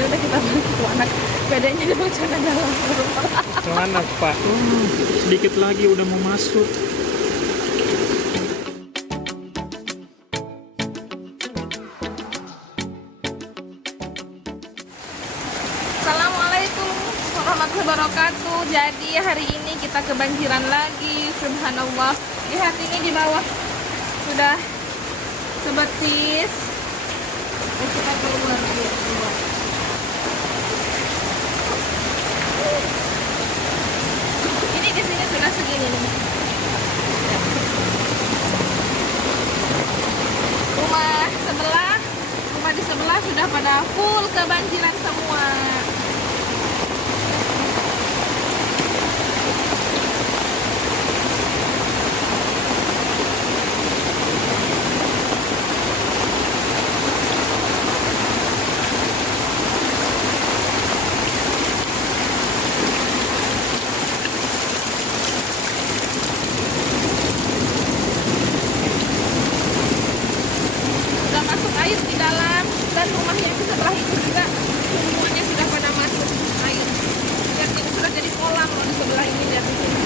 Udah kita balik ke anak. Bedanya di jangan dalam. Celana Pak. Sedikit lagi udah mau masuk. Assalamualaikum warahmatullahi wabarakatuh. Jadi hari ini kita kebanjiran lagi. Subhanallah. Lihat ini di bawah sudah sebetis. Kita keluar dulu. Ini di sini sudah segini nih. Rumah di sebelah sudah pada full kebanjiran semua. Sudah masuk air di dalam, dan rumah yang di sebelah itu juga semuanya sudah pada masuk air. Lihat ini sudah jadi kolam loh di sebelah ini, lihat di sini.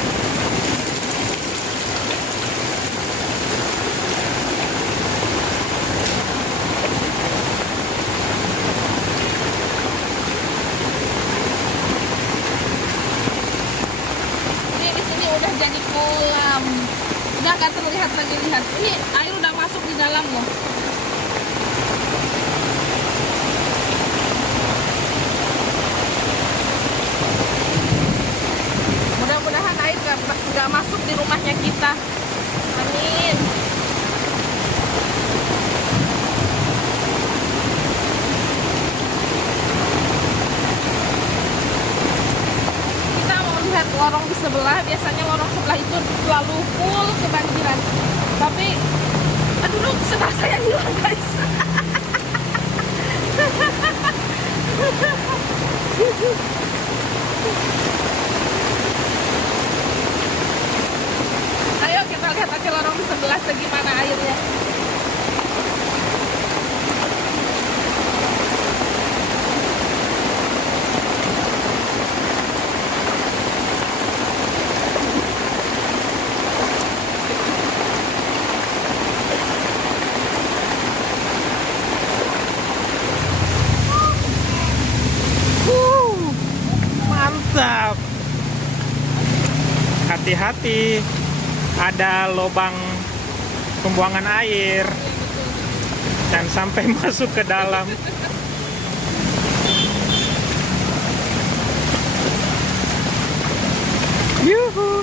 Ini di sini udah jadi kolam. Udah nggak terlihat lagi, lihat. Ini air udah masuk di dalam loh. Mudah-mudahan air nggak masuk di rumahnya kita. Amin. Kita mau lihat lorong di sebelah. Biasanya lorong sebelah itu selalu full kebanjiran. Tapi, aduh, sebelah saya hilang guys. Ayo kita lihat aja lorong di sebelah segimana airnya. Mantap. Hati-hati. Ada lubang pembuangan air. Dan sampai masuk ke dalam. Yuhu.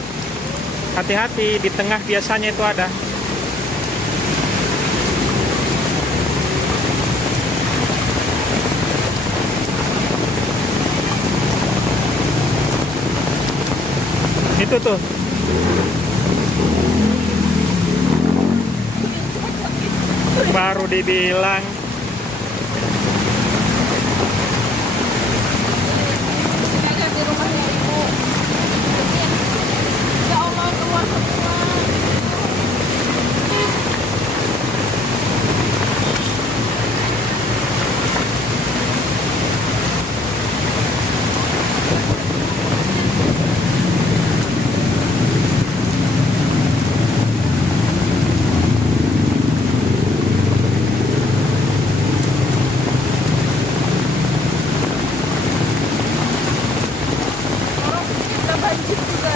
Hati-hati, di tengah biasanya itu ada. Itu tuh. Baru dibilang. Kita lihat di rumahnya ibu. Ya Allah, keluar semua. Orang kita banjir juga.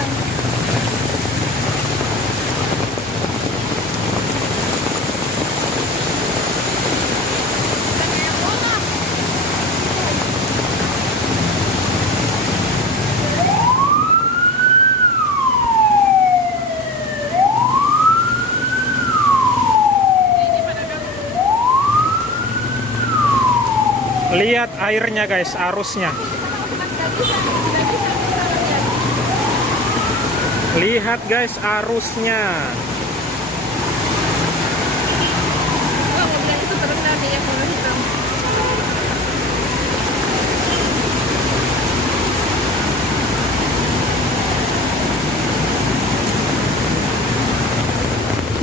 Lihat airnya guys, arusnya. Lihat guys, arusnya. Oh, mobil itu terendah nih yang warna hitam.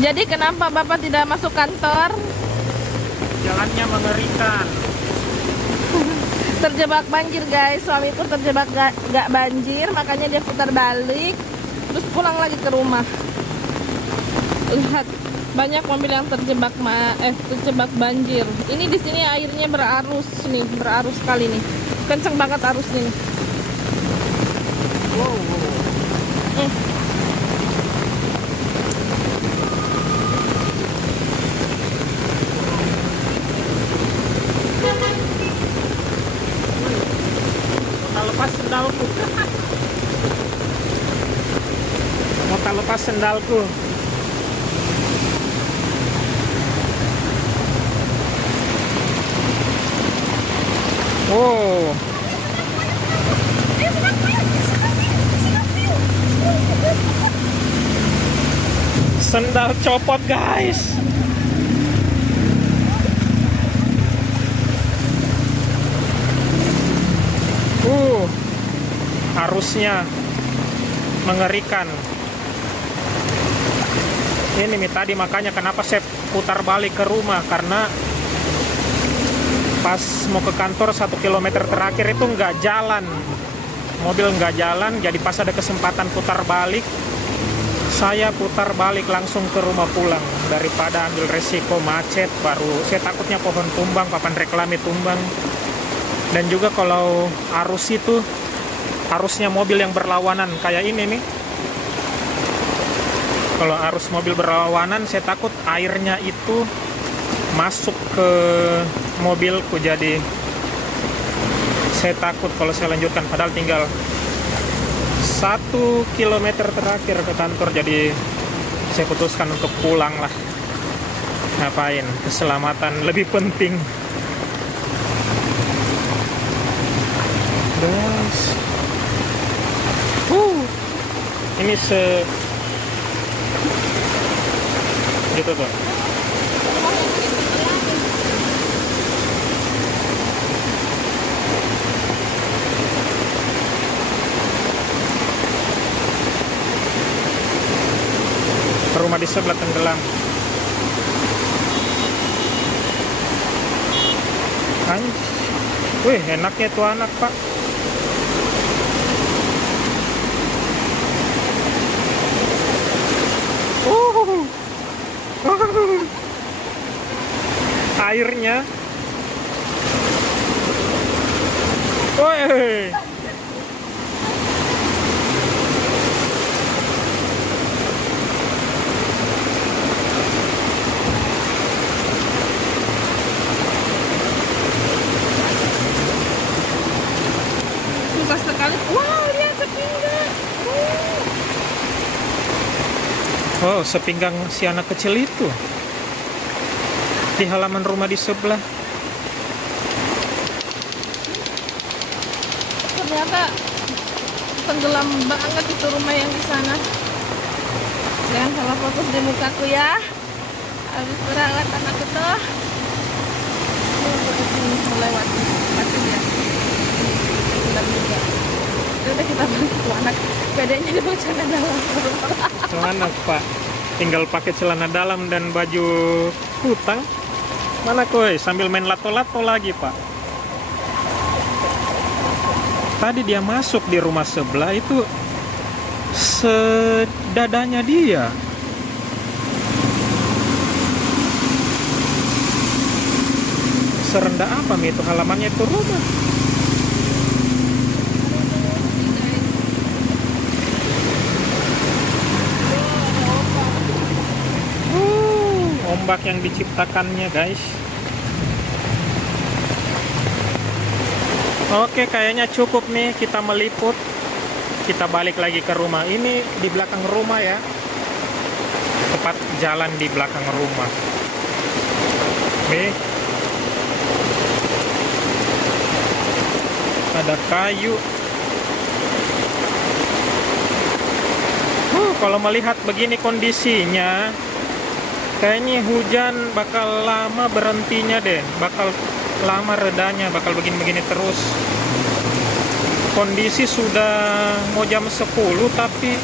Jadi kenapa Bapak tidak masuk kantor? Jalannya mengerikan. terjebak banjir guys. Suamiku terjebak gak banjir, makanya dia putar balik terus pulang lagi ke rumah. Lihat, banyak mobil yang terjebak terjebak banjir. Ini di sini airnya berarus nih, berarus sekali nih. Kenceng banget arusnya nih. Wow. Tak lepas sendalku. Mau tak lepas sendalku. Oh. Sendal copot guys. Arusnya mengerikan. Ini nih tadi makanya kenapa saya putar balik ke rumah, karena pas mau ke kantor 1 kilometer terakhir itu nggak jalan, mobil nggak jalan, jadi pas ada kesempatan putar balik, saya putar balik langsung ke rumah pulang daripada ambil resiko macet. Baru saya takutnya pohon tumbang, papan reklame tumbang. Dan juga kalau arus itu, arusnya mobil yang berlawanan kayak ini nih, kalau arus mobil berlawanan saya takut airnya itu masuk ke mobilku, jadi saya takut kalau saya lanjutkan, padahal tinggal 1 kilometer terakhir ke kantor, jadi saya putuskan untuk pulang lah. Ngapain, keselamatan lebih penting. Ini gitu tuh. Rumah di sebelah tenggelam. Wih, enaknya tuh anak, Pak. Airnya. Woi. Susah sekali. Wow, lihat sepinggang. Oh, sepinggang si anak kecil itu di halaman rumah di sebelah. Ternyata tenggelam banget itu rumah yang di sana. Jangan salah fokus di mukaku ya. Habis berawat anakku tuh. Mau lewat. Pasti dia. Tenggelam juga. Udah kita bantu anak. Bedanya di celana dalam. Celana, Pak. Tinggal pakai celana dalam dan baju kutang. Mana koi, sambil main lato-lato lagi, Pak. Tadi dia masuk di rumah sebelah itu sedadanya dia. Serendah apa Mi itu halamannya itu rumah? Ombak yang diciptakannya, guys. Oke, kayaknya cukup nih kita meliput. Kita balik lagi ke rumah. Ini di belakang rumah ya. Tepat jalan di belakang rumah. Oke. Ada kayu. Kalau melihat begini kondisinya, kayaknya hujan bakal lama berhentinya deh, bakal lama redanya, bakal begini-begini terus. Kondisi sudah mau jam 10 tapi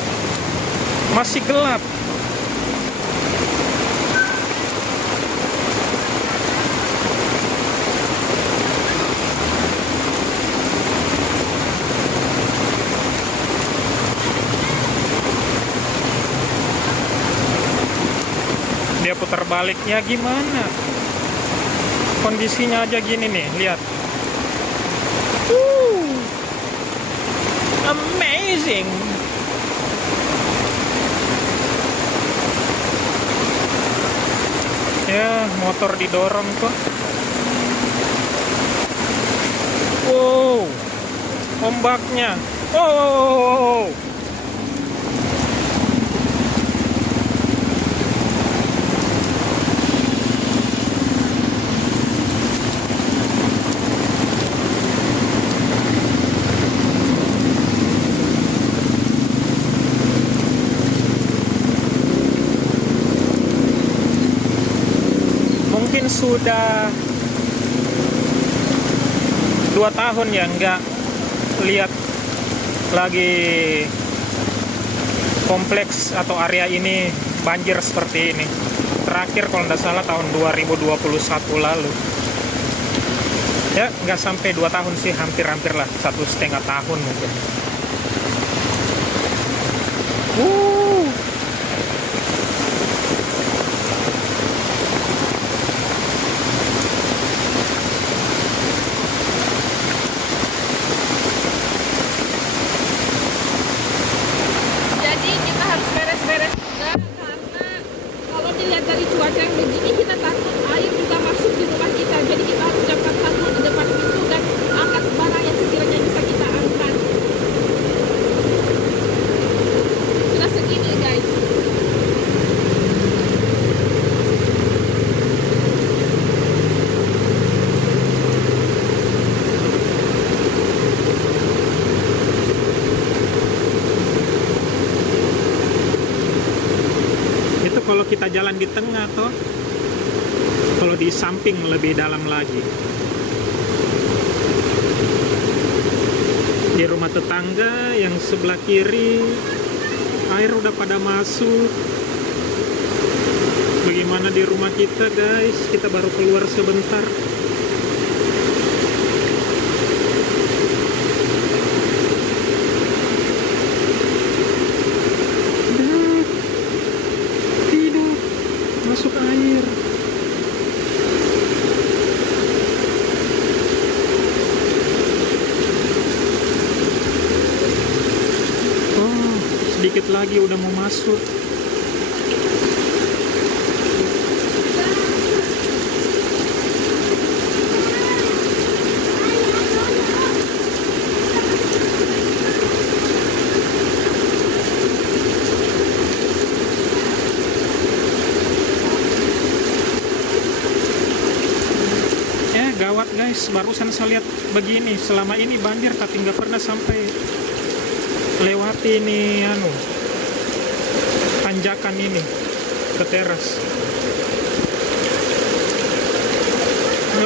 masih gelap. baliknya gimana? Kondisinya aja gini nih, lihat. Amazing. Ya, motor didorong kok. Wow, ombaknya. Oh. Mungkin sudah 2 tahun ya nggak lihat lagi kompleks atau area ini banjir seperti ini. Terakhir kalau nggak salah tahun 2021 lalu. Ya nggak sampai 2 tahun sih, hampir-hampir lah, 1,5 tahun mungkin. Jadi kita harus beres-beres juga, karena kalau dilihat dari cuaca yang begini kita takut air juga masuk di rumah kita. Jadi kita harus siapkan tanggul di depan pintu dan angkat barang yang sekiranya bisa kita angkat. Sudah segini guys. Itu kalau kita jalan di tengah toh, kalau di samping lebih dalam lagi. Di rumah tetangga yang sebelah kiri air udah pada masuk. Bagaimana di rumah kita guys? Kita baru keluar sebentar. Masuk air. Oh, sedikit lagi udah mau masuk. Gawat guys, barusan saya lihat begini. Selama ini banjir tapi nggak pernah sampai lewati ini tanjakan ini ke teras.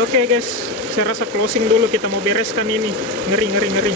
Oke guys, saya rasa closing dulu, kita mau bereskan ini. Ngeri.